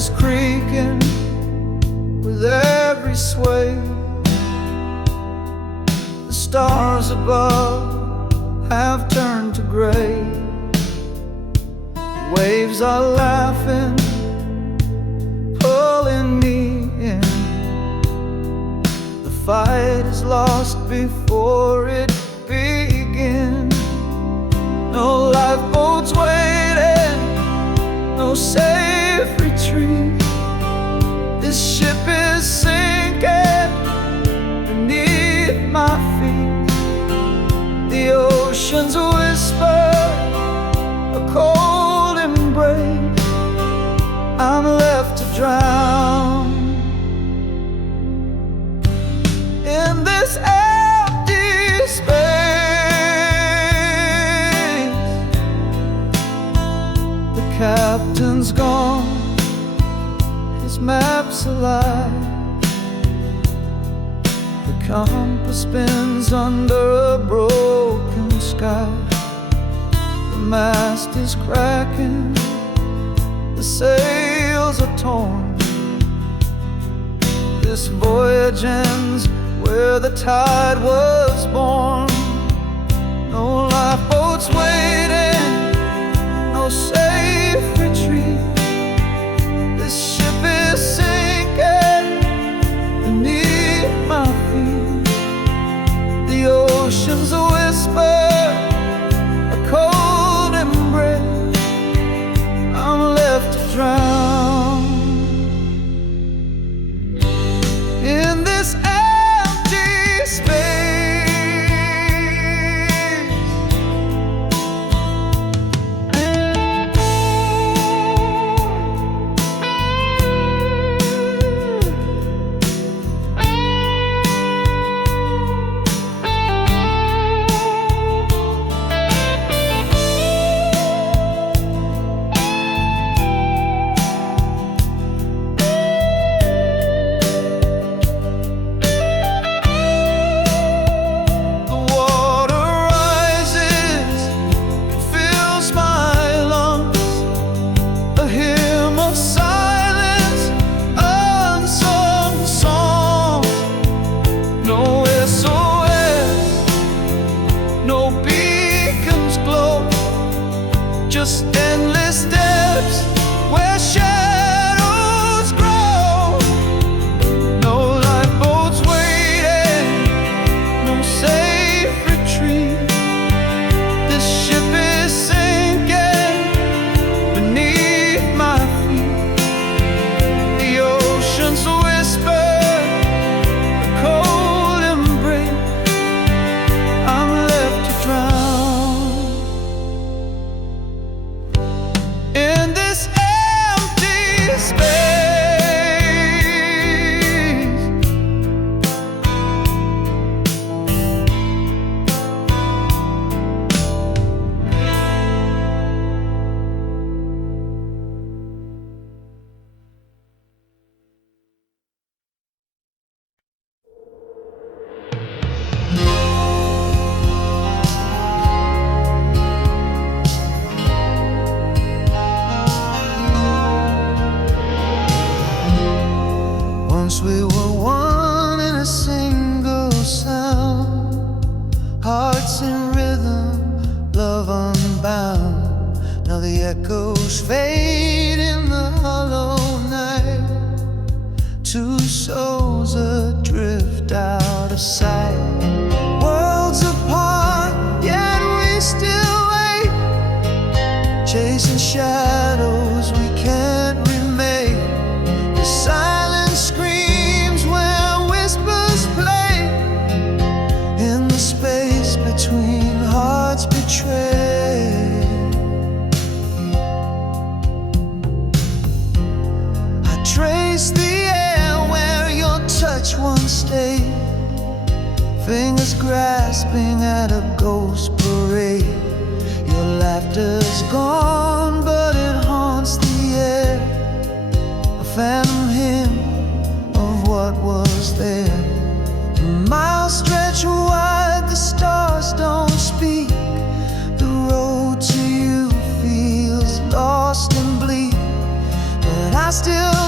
is creaking with every sway. The stars above have turned to gray. Waves are laughing, pulling me in. The fight is lost before it begins. No lifeboats waiting, no safe retreat. This ship is sinking beneath my feet. The ocean's whisper, a cold embrace. I'm left to drown in this empty space. The captain's gone, his map's alive. The compass spins under a broken sky. The mast is cracking, the sails are torn. This voyage ends where the tide was born. No lifeboats waiting, no safe retreat. This ship is sinking beneath my feet. The ocean's a whisper, a cold embrace. I'm left to drown in this empty space. Just endless steps where shadows grow. No lifeboats waiting, no safe retreat. This ship is sinking beneath my feet. The ocean's a whisper, a cold embrace. I'm left to drown in this empty space. Once we were one in a single sound, hearts in rhythm, love unbound. Now the echoes fade in the hollow night. Two souls adrift out of sight. Worlds apart, yet we still wait, chasing shadows we can't remake. The silence screams where whispers play, in the space between hearts betrayed. I trace the air where your touch once stayed, fingers grasping at a ghost parade. Your laughter's gone, but it haunts the air, a phantom hymn of what was there. Miles stretch wide, the stars don't speak. The road to you feels lost and bleak, but I still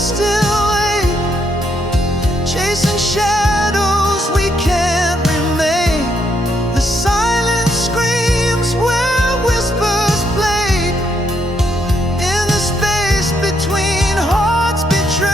still wait, chasing shadows we can't remain. The silent screams where whispers played in the space between hearts betrayed.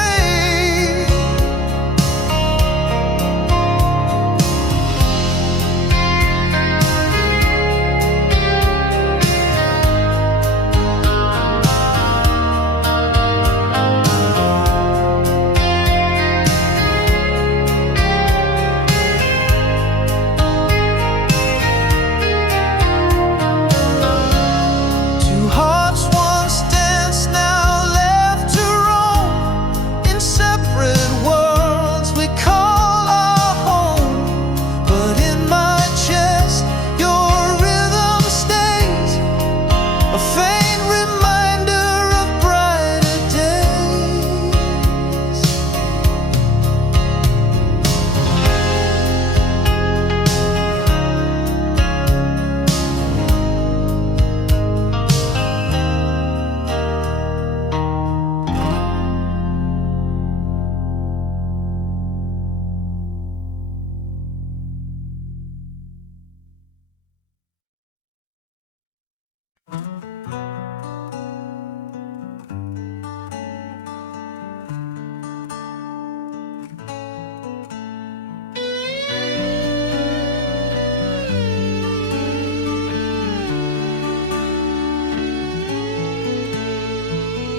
Two hearts once danced, now left to roam in separate worlds we call our home. But in my chest your rhythm stays, a faint reminder of brighter days.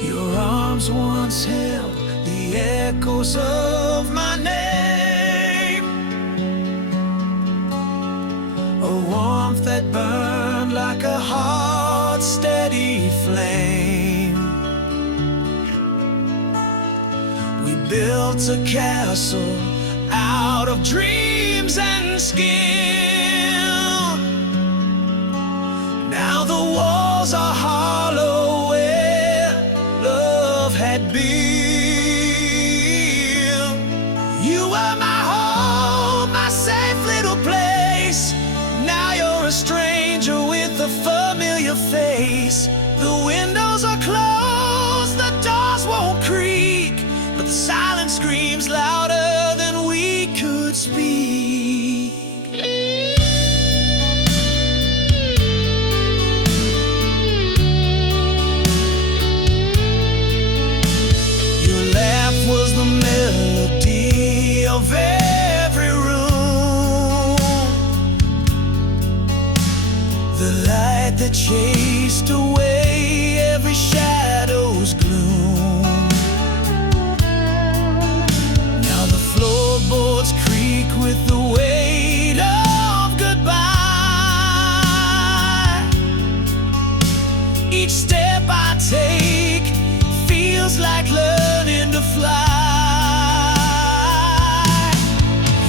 Your arms once held the echoes of my name, a warmth that burned like a hot, steady flame. We built a castle out of dreams and skill. Now the walls are hollow where love had built. You were my home, my safe little place. Now you're a stranger with a familiar face. The windows are closed, the doors won't creak, but the silence screams louder than we could speak. Your laugh was the melody of every room, the light that chased away every shadow's gloom. Now the floorboards creak with the weight of goodbye. Each step I take feels like learning to fly.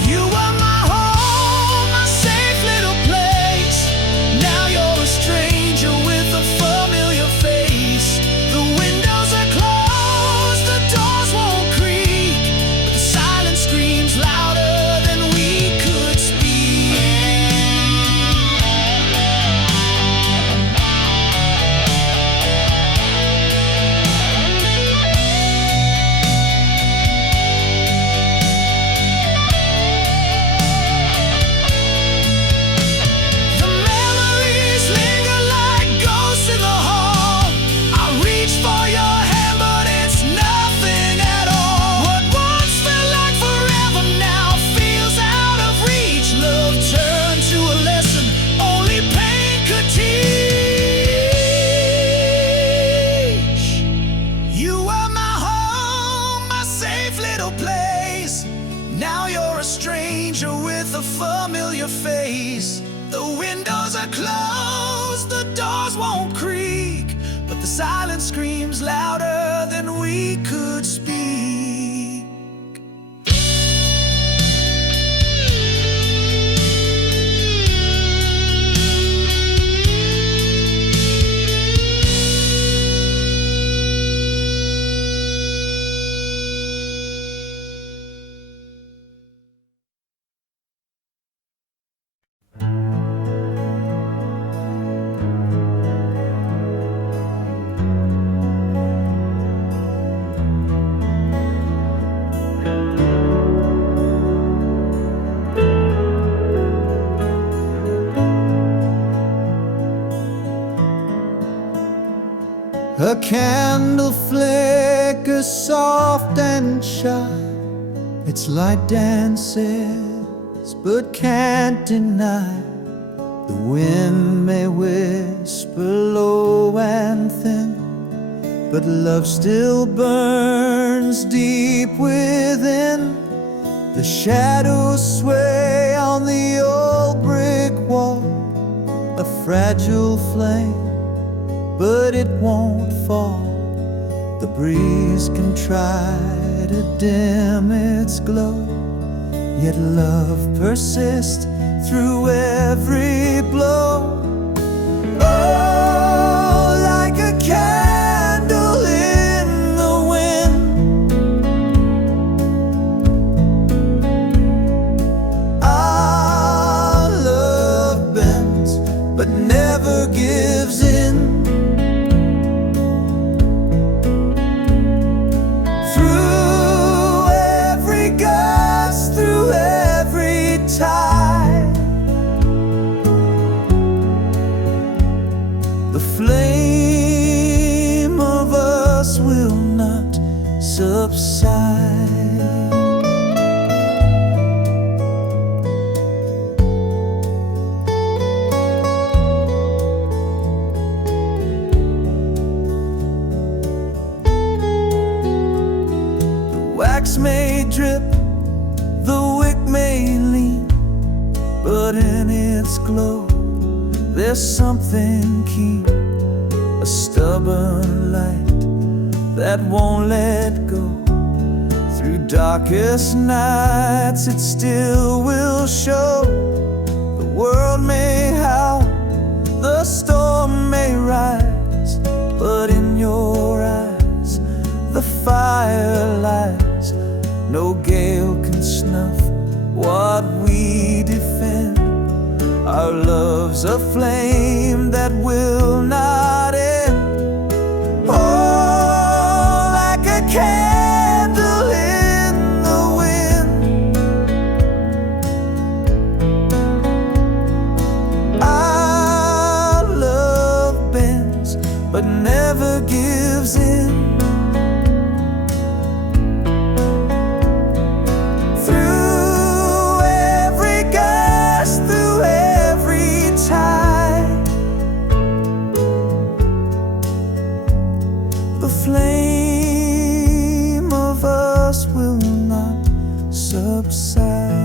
You were my home, my safe little place. Now you're a stranger with a familiar face. The windows are closed, the doors won't creak, but the silence screams louder than we could speak. The memories linger like ghosts in the hall. I reach for your hand, but it's nothing at all. What once felt like forever now feels out of reach. Love turned to a lesson only pain could teach. You were my home, my safe little place. Now you're a stranger with a familiar face. The windows are closed, the doors won't creak, but the silence screams louder than we could speak. A candle flickers soft and shy. Its light dances but can't deny. The wind may whisper low and thin, but love still burns deep within. The shadows sway on the old brick wall, a fragile flame, but it won't fall. The breeze can try to dim its glow, yet love persists through every blow. Oh, like a candle in the wind, our love bends but never gives in. Through every gust, through every tide, the flame of us will not subside. The wax may drip, the wick may lean, but in its glow there's something keen, a stubborn light that won't let go. Through darkest nights it still will show. The world may howl, the storm may rise, but in your eyes the fire lies. No gale can snuff what we defend. Our love's a flame that will not end. Oh, like a candle in the wind, our love bends but never gives in. Through every gust, through every tide, the flame of us will not subside.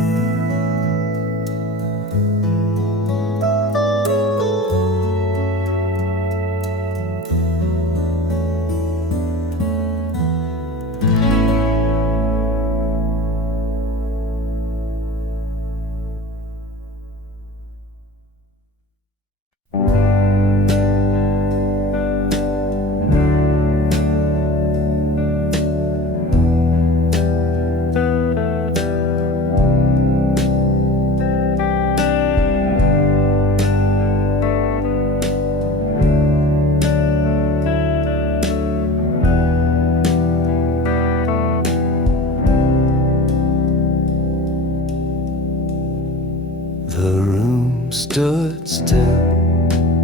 The room stood still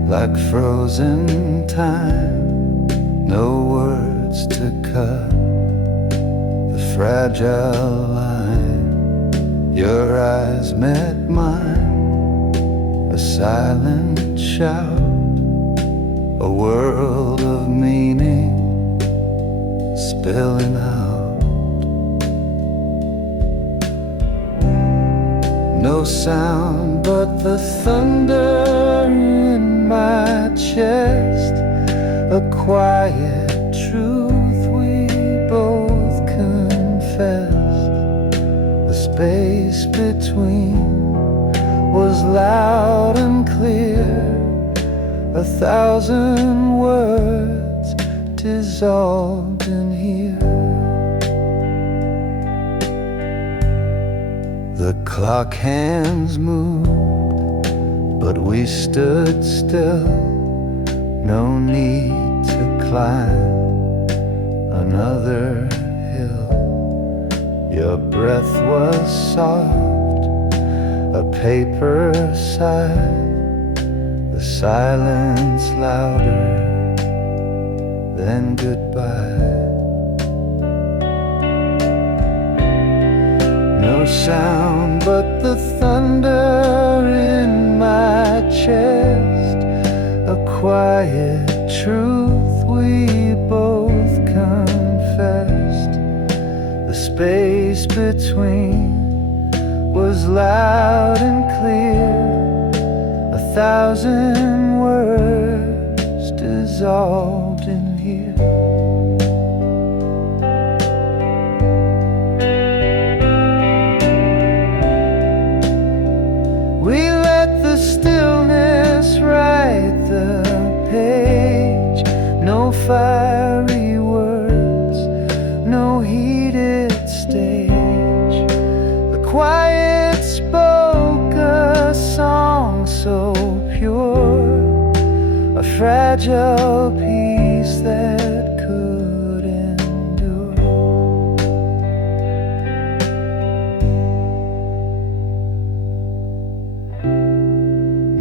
like frozen time, no words to cut the fragile line. Your eyes met mine, a silent shout, a world of meaning spilling out. No sound but the thunder in my chest, a quiet truth we both confessed. The space between was loud and clear, 1,000 words dissolved in here. The clock hands moved, but we stood still. No need to climb another hill. Your breath was soft, a paper sigh, the silence louder then goodbye. No sound but the thunder in my chest, a quiet truth we both confessed. The space between was loud and clear, 1,000 words dissolved in here. We let the stillness write the page. No fiery words, no heated stage. The quiet spoke a song so pure, a fragile piece that could endure.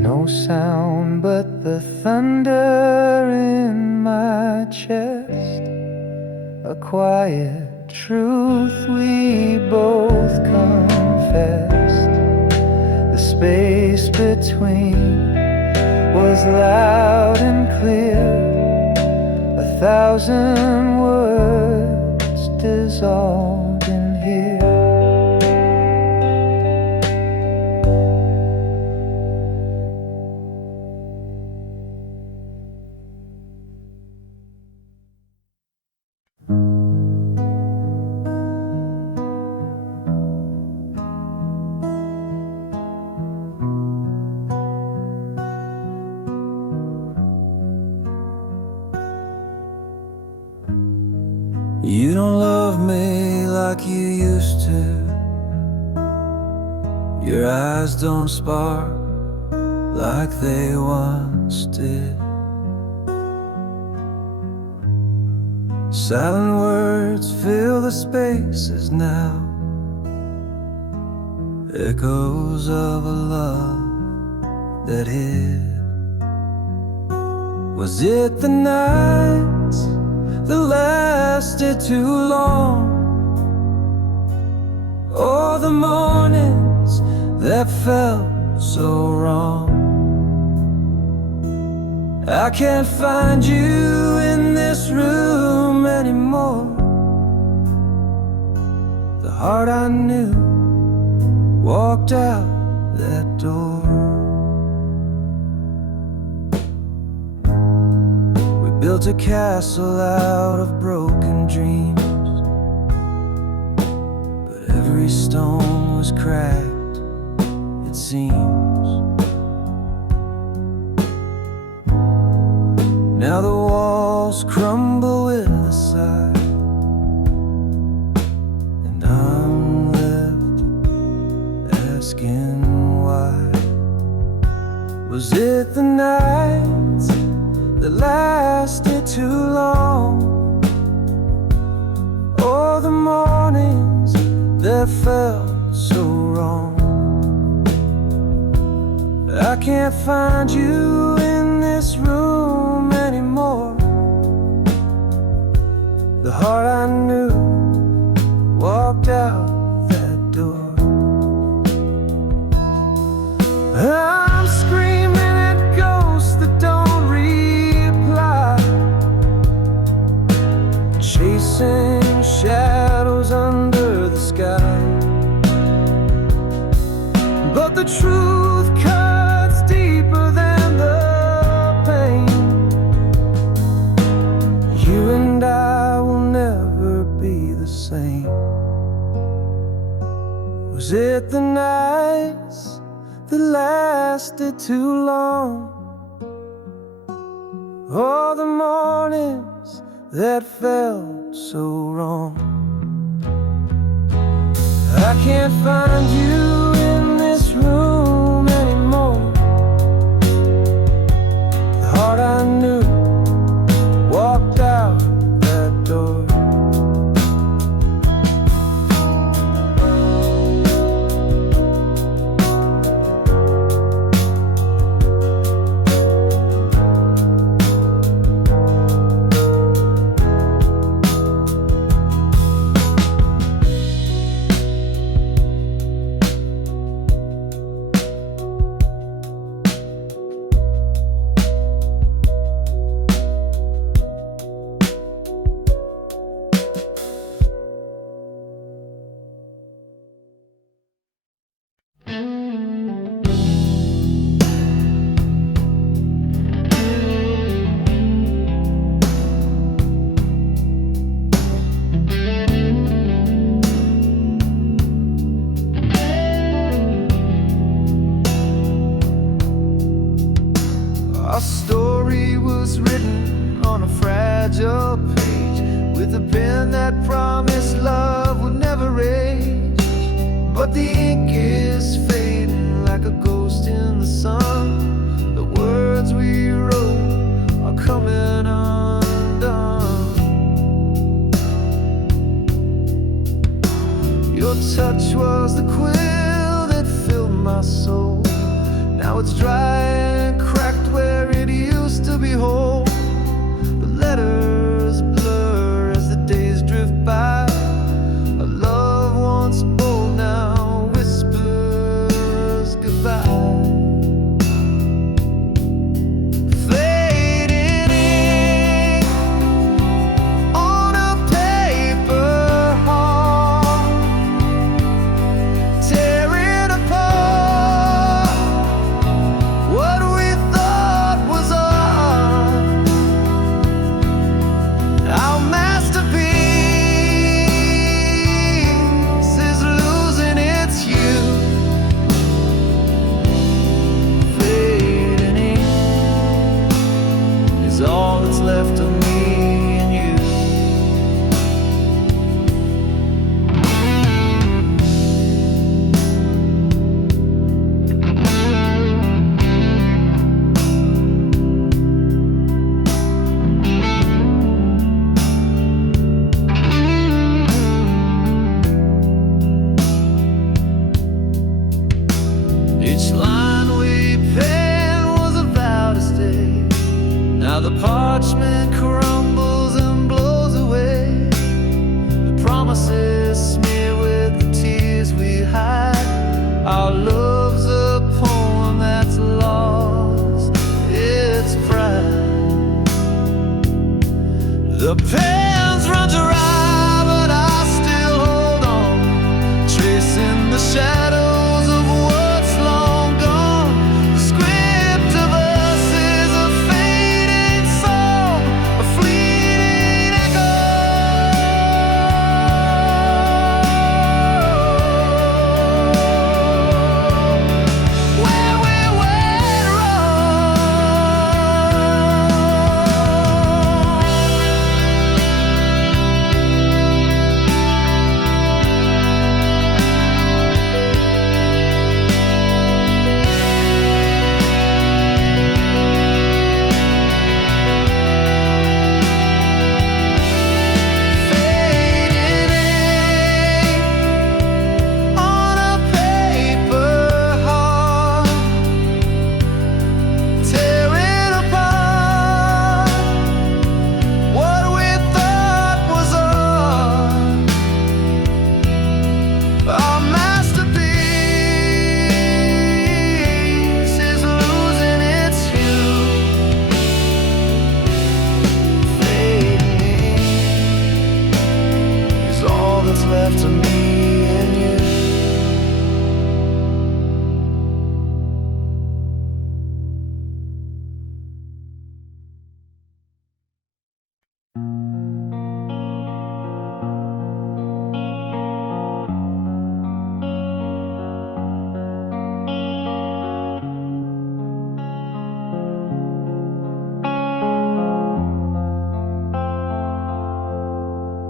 No sound but the thunder in my chest, a quiet truth we both confessed. The space between was loud and clear, 1,000 words dissolved in here. You don't love me like you used to. Your eyes don't spark like they once did. Silent words fill the spaces now, echoes of a love that hid. Was it the nights that lasted too long, or the mornings that felt so wrong? I can't find you in this room anymore. The heart I knew walked out that door. We built a castle out of broken dreams, but every stone was cracked, it seems. Now the walls crumble with a sigh, and I'm left asking why. Was it the nights that lasted too long, or the mornings that felt so wrong? I can't find you in this room anymore. The heart I knew walked out that door. I'm screaming at ghosts that don't reply, chasing shadows under the sky. But the truth cuts deeper than the pain. You and I will never be the same. Was it the nights that lasted too long, or the mornings that felt so wrong? I can't find you in this room anymore. The heart I knew walked out that door. the ink is fading like a ghost in the sun. The words we wrote are coming undone. Your touch was the quill that filled my soul. Now it's dry and cracked where it used to be whole. The letters blur as the days drift by. A love once bold now whispers goodbye. Fading ink on a paper heart, tearing apart what we thought was art. Our masterpiece is losing its hue. Fading ink is all that's left of me and you. Each line we penned was a vow to stay. Now the parchment crumbles and blows away. The promises smear with the tears we hide. Our love's a poem that's lost its pride. The pen's run dry, but I still hold on, tracing the shadows of what's long gone. The script of us is a fading song, a fleeting echo. Where we went wrong. Fading ink on a paper heart, tearing apart what we thought was art. Our masterpiece is losing its hue. Fading ink is all that's left of me and you.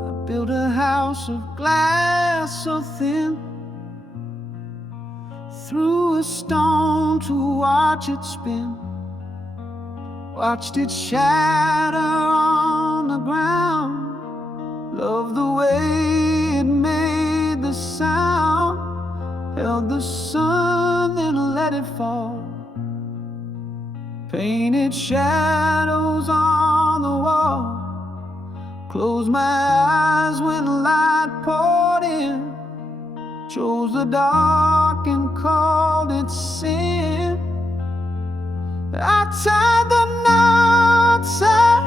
I built a house of glass so thin, threw a stone to watch it spin, watched it shatter on the ground. Loved the way it made the sound, held the sun then let it fall, painted shadows on the wall. Closed my eyes when light poured in, chose the dark and called it sin. I tied the knots I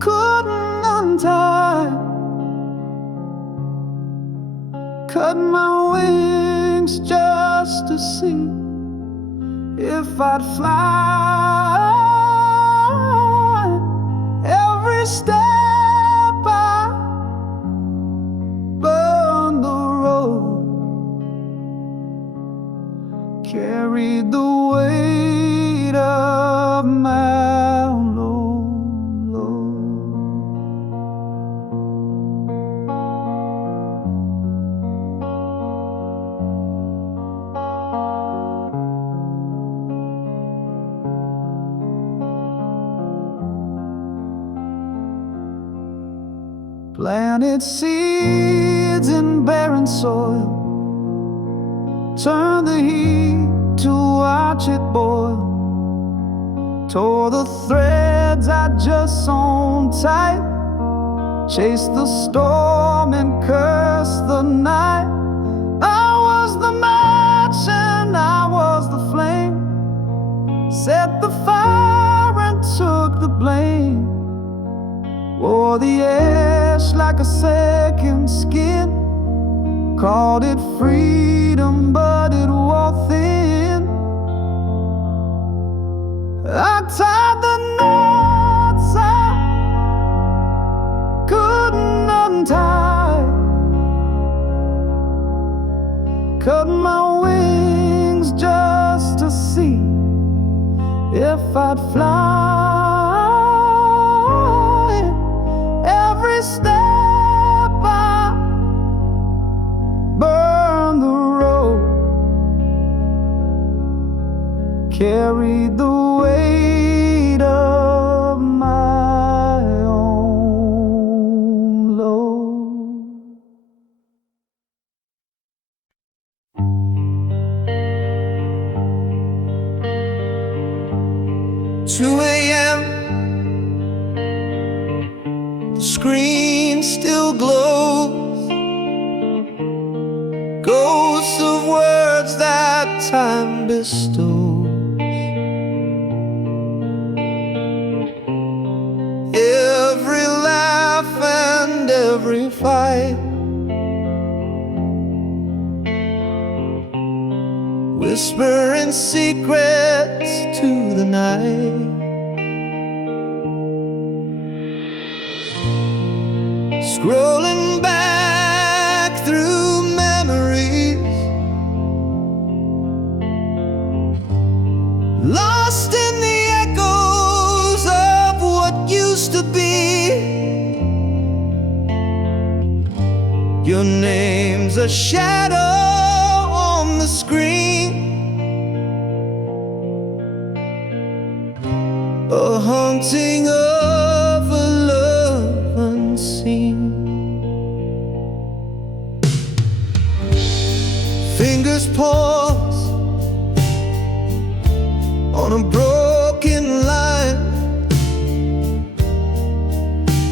couldn't untie, cut my wings just to see if I'd fly. Every step I burned the road, carried the weight of my own load. planted seeds in barren soil, turned the heat to watch it boil, tore the threads I just sewn tight, chased the storm and cursed the night. I was the match and I was the flame, set the fire and took the blame, wore the ash like a second skin, called it freedom but it wore thin. I tied the knots I couldn't untie, cut my wings just to see if I'd fly. Every step I burned the road, carried the weight of my own load. 2 a.m. The screen still glows, ghosts of words that time bestows. Every laugh and every fight, whispering secrets to the night. Scrolling back through memories, lost in the echoes of what used to be. Your name's a shadow on the screen, a haunting of a love unseen. Fingers pause on a broken line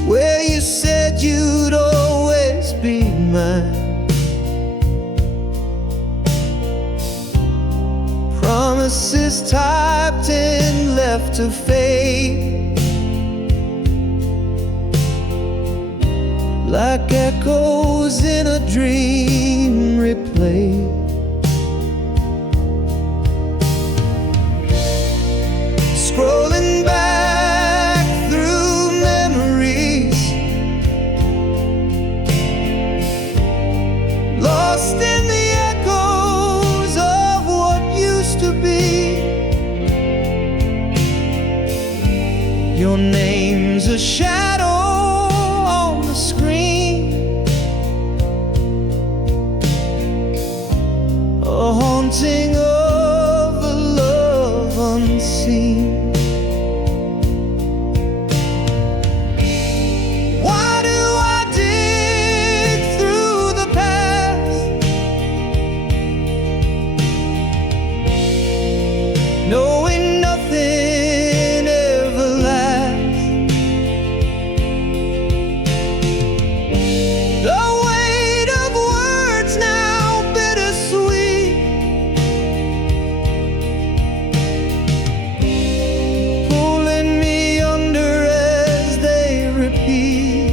where you said you'd always be mine. Promises typed and left to fade, like echoes in a dream replayed. Scrolling back through memories, lost in the echoes of what used to be. Your name's a shadow on the screen, a haunting of a love unseen. Why do I dig through the past, knowing nothing ever lasts? The weight of words now bittersweet, pulling me under as they repeat.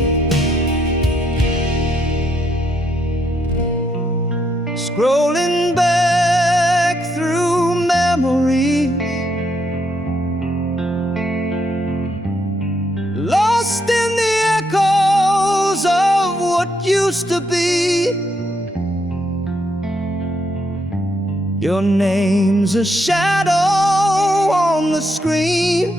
Scrolling back through memories, lost in the echoes of what used to be. Your name's a shadow on the screen,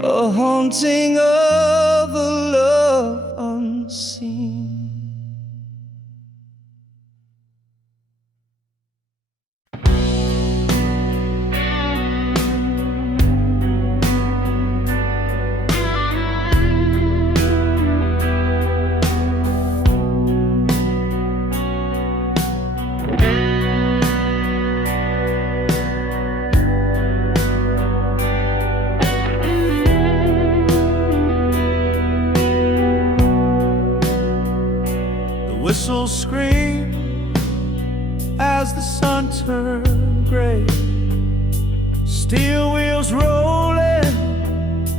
a haunting of a love unseen. whistles scream as the sun turned gray. Steel wheels rolling,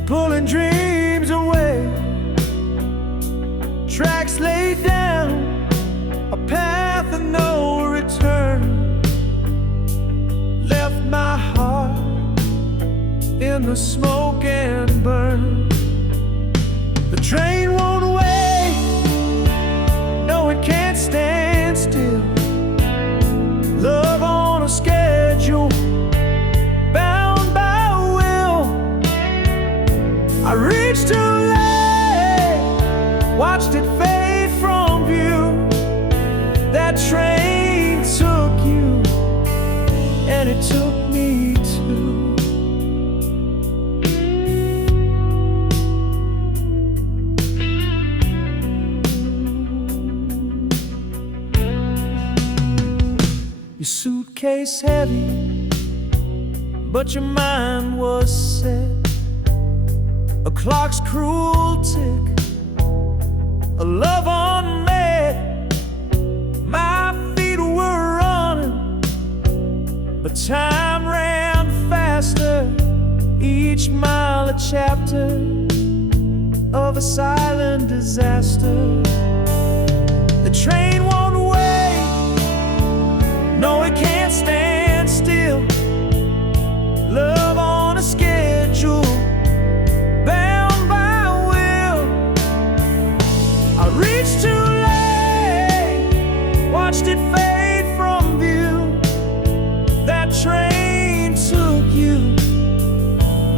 pulling dreams away. Tracks laid down, a path of no return. Left my heart in the smoke and burn. The train won't wait, no, it can't stand still. Love on a schedule, bound by will. I reached too late, watched it fade from view. That train took you, and it took me too. Your suitcase heavy, but your mind was set. A clock's cruel tick, a love unmet. My feet were running, but time ran faster. Each mile a chapter of a silent disaster. The train won't wait, no, it can't stand still. Love on a schedule, bound by will. I reached too late, watched it fade from view. That train took you,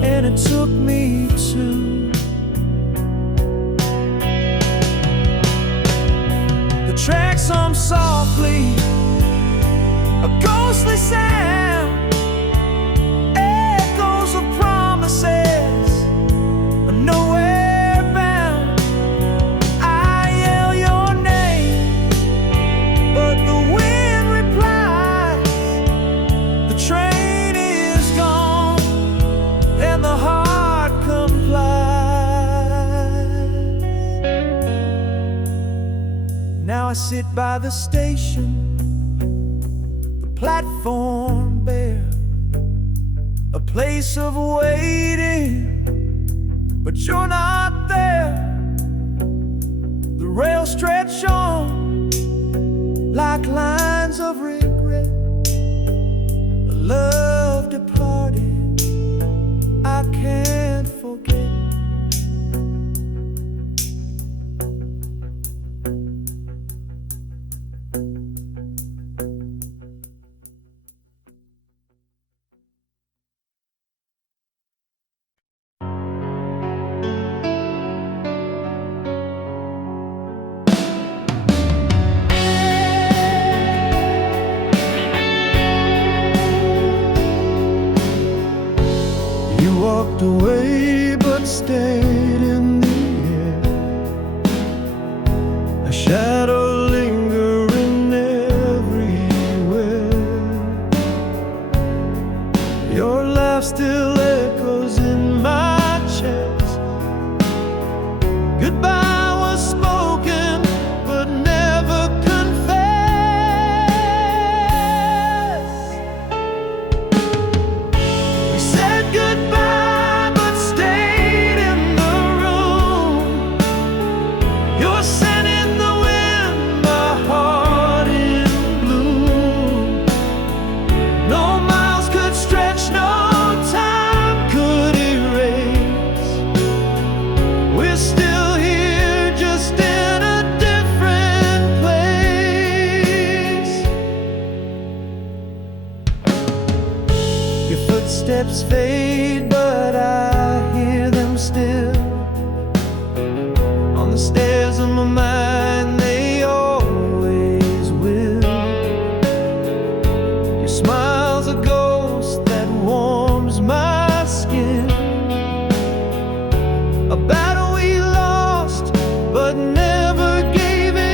and it took me too. The tracks hum softly, a ghostly sound, echoes of promises, nowhere bound. I yell your name, but the wind replies. The train is gone, and the heart complies. Now I sit by the station, platform bare, a place of waiting, but you're not there. The rails stretch on like lines of regret. A love departed, I can't forget. Walked away but stayed in the air, a shadow lingering everywhere. Your laugh still echoes in my chest. Goodbye was spoken but never confessed. We said goodbye, footsteps fade, but I hear them still on the stairs of my mind. They always will. Your smile's a ghost that warms my skin. A battle we lost, but never gave in.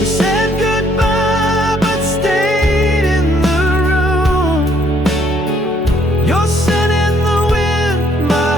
We said goodbye, but stayed in the room. Your scent in the wind, my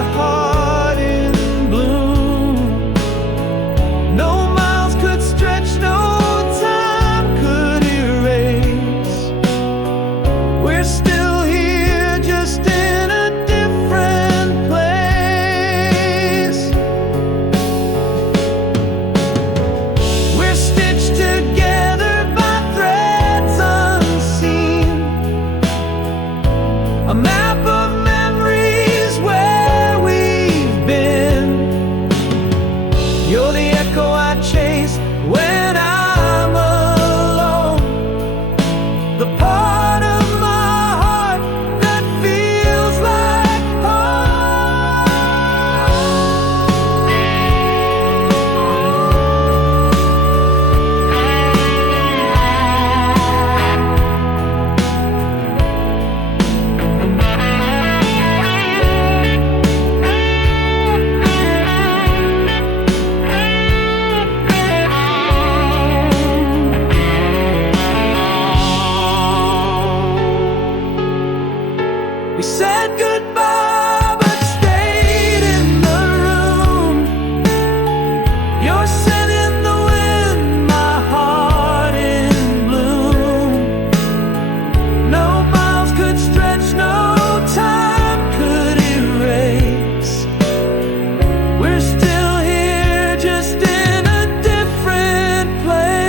said goodbye but stayed in the room. You're scent in the wind, my heart in bloom. No miles could stretch, no time could erase. We're still here, just in a different place.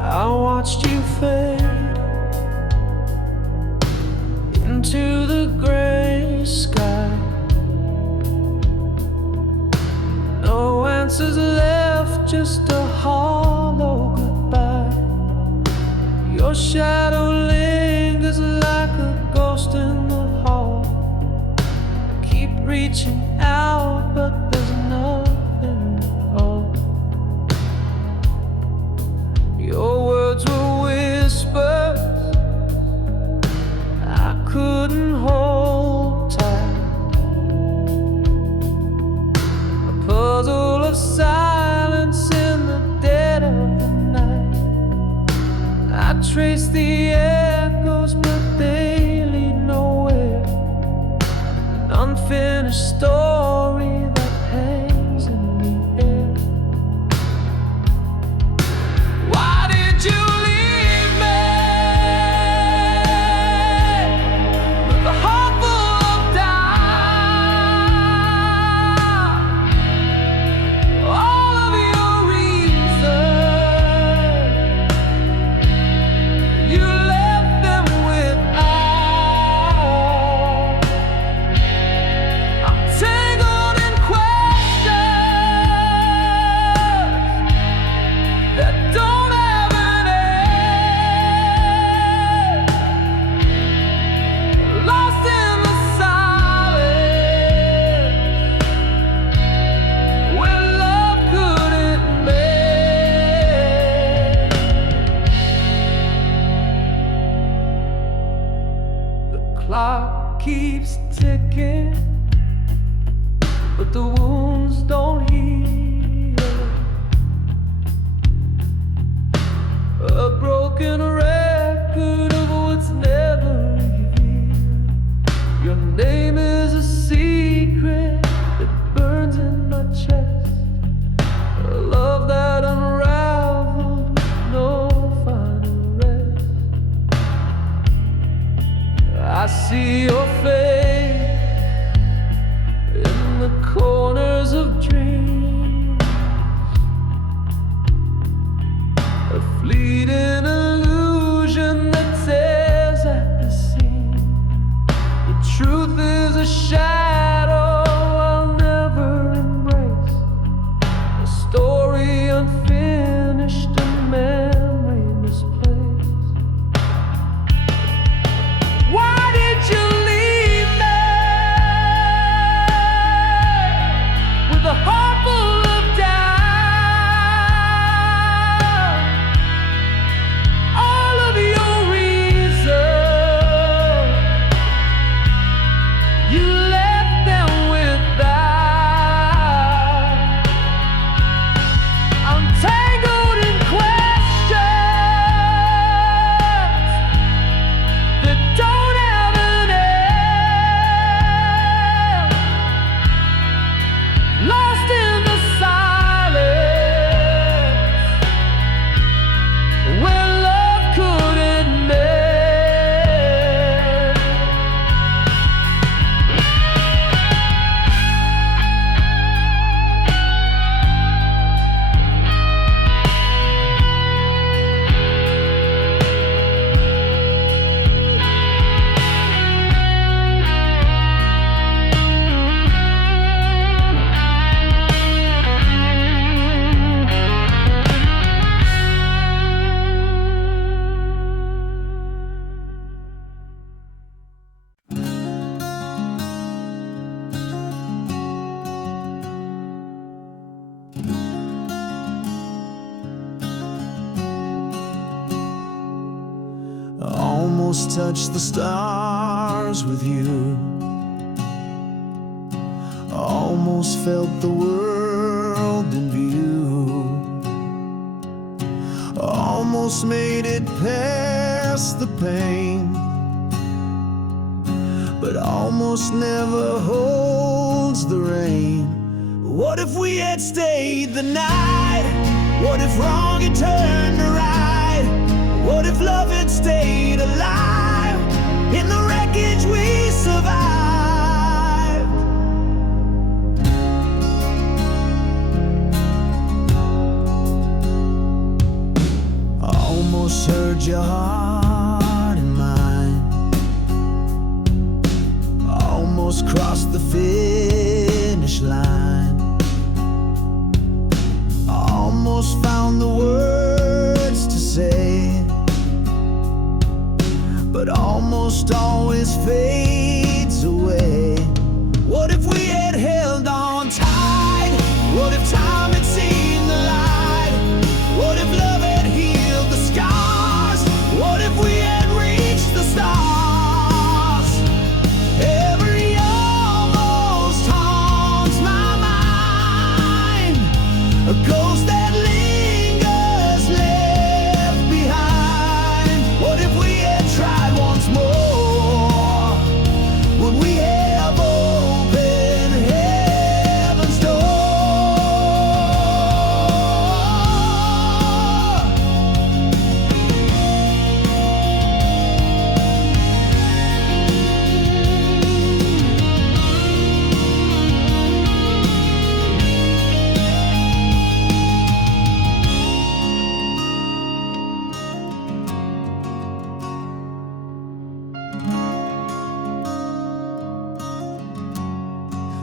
I watched you fade into the gray sky. No answers left, just a hollow goodbye. Your shadow lingers like a ghost in the hall. Keep reaching out, but there's nothing at all. Your words were whispers I couldn't hold tight. A puzzle of silence in the dead of the night. I trace the echoes, but they lead nowhere. An unfinished story that hangs in the air. Why did you leave me with a heart full of doubt? All of your reasons, you almost touched the stars with you. Almost felt the world in view. Almost made it past the pain, but almost never holds the rain. What if we had stayed the night? What if wrong had turned to right? What if love had stayed alive? In the wreckage we survived. I almost heard your heart in mine. I almost crossed the finish line. I almost found the words to say, but almost always fades away. What if we had held on tight? What if time had seen the light? What if love had healed the scars? What if we had reached the stars? Every almost haunts my mind, a ghost that lingers left behind. What if we had tried once more? Would we have opened heaven's door?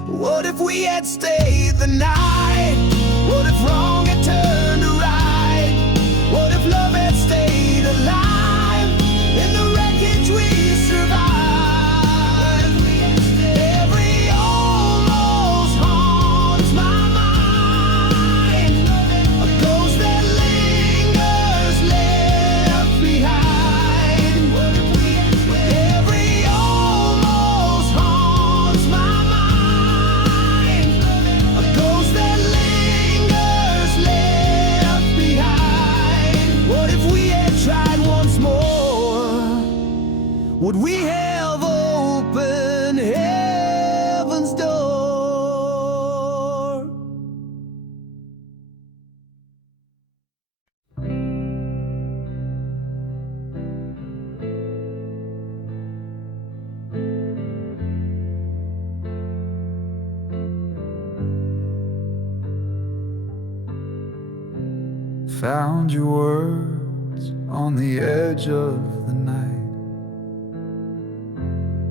What if we had stayed the night? What if wrong had turned to right? What if love had stayed alive? In the wreckage we survived. Every almost haunts my mind, a ghost that lingers left behind. Every almost haunts my mind, a ghost that lingers left behind. What if we had tried once more? Would we have opened heaven's door? Found your words on the edge of the night,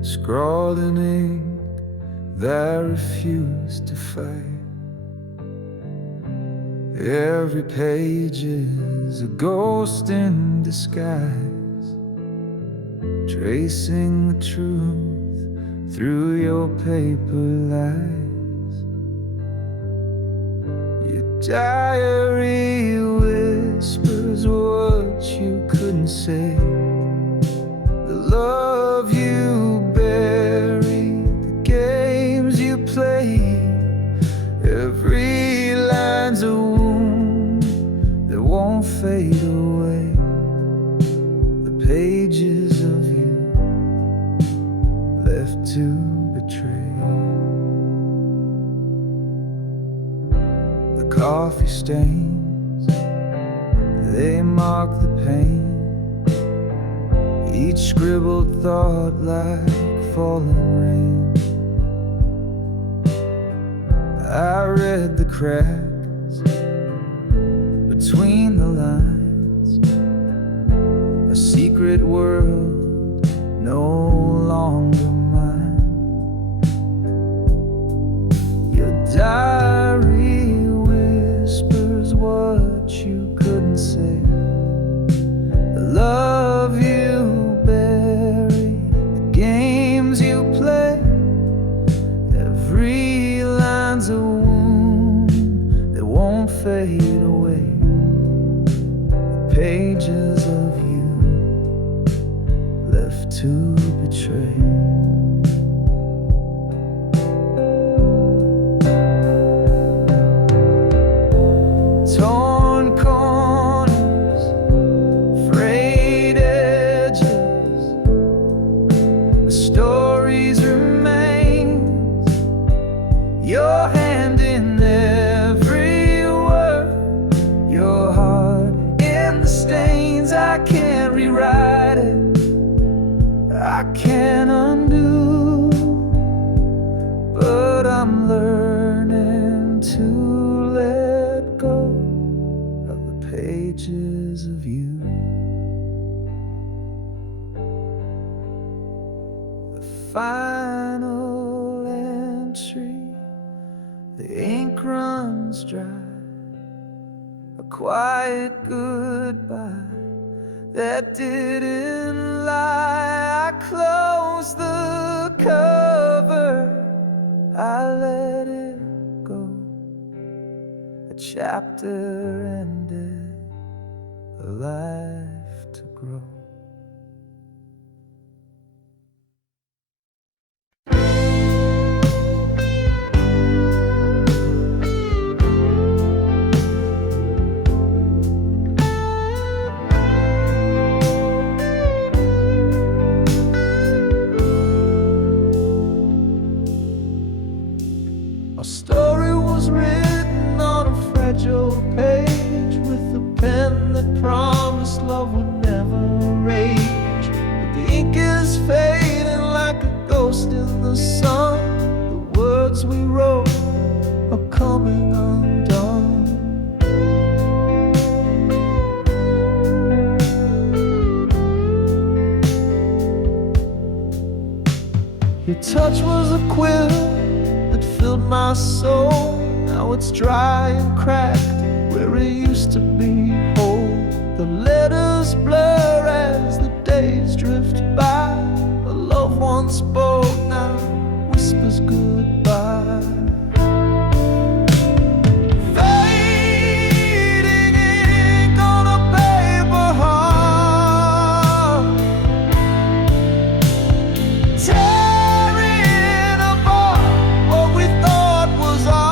scrawled in ink that refused to fade. Every page is a ghost in disguise, tracing the truth through your paper lies. Your diary whispers what you couldn't say, the love you buried, the games you played. Every line's a wound that won't fade away, the pages of you left to betray. The coffee stains, they mark the pain, each scribbled thought like falling rain. I read the cracks between the lines, a secret world no longer mine. Your diary whispers what you couldn't say, the love you buried, the games you play. Every line's a wound that won't fade away, the pages of you left to betray. Torn corners, frayed edges, the stories remain. Your hand in every word, your heart in the stains. I can't rewrite it, I can't undo, but I'm learning to let go of the pages of you. The final entry, the ink runs dry, a quiet goodbye that didn't lie. I closed the cover, I let it go. A chapter ended, a life to grow. Our story was written on a fragile page with a pen that promised love would never rage. But the ink is fading like a ghost in the sun. The words we wrote are coming undone. Your touch was a quill that filled my soul. Now it's dry and cracked where it used to be whole. The letters blur as the days drift by. A loved one spoke, now whispers goodbye. Fading ink on a paper heart, tearing apart what we thought was art.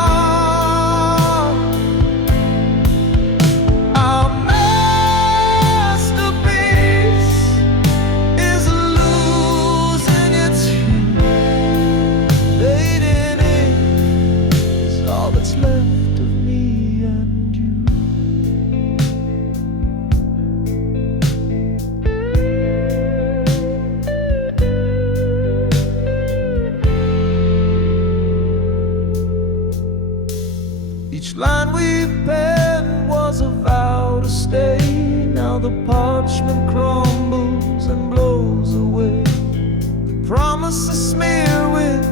Our masterpiece is losing its hue. Fading ink is all that's left of me and you. Each line we penned was a vow to stay. Now the parchment crumbles and blows away. The promises smear with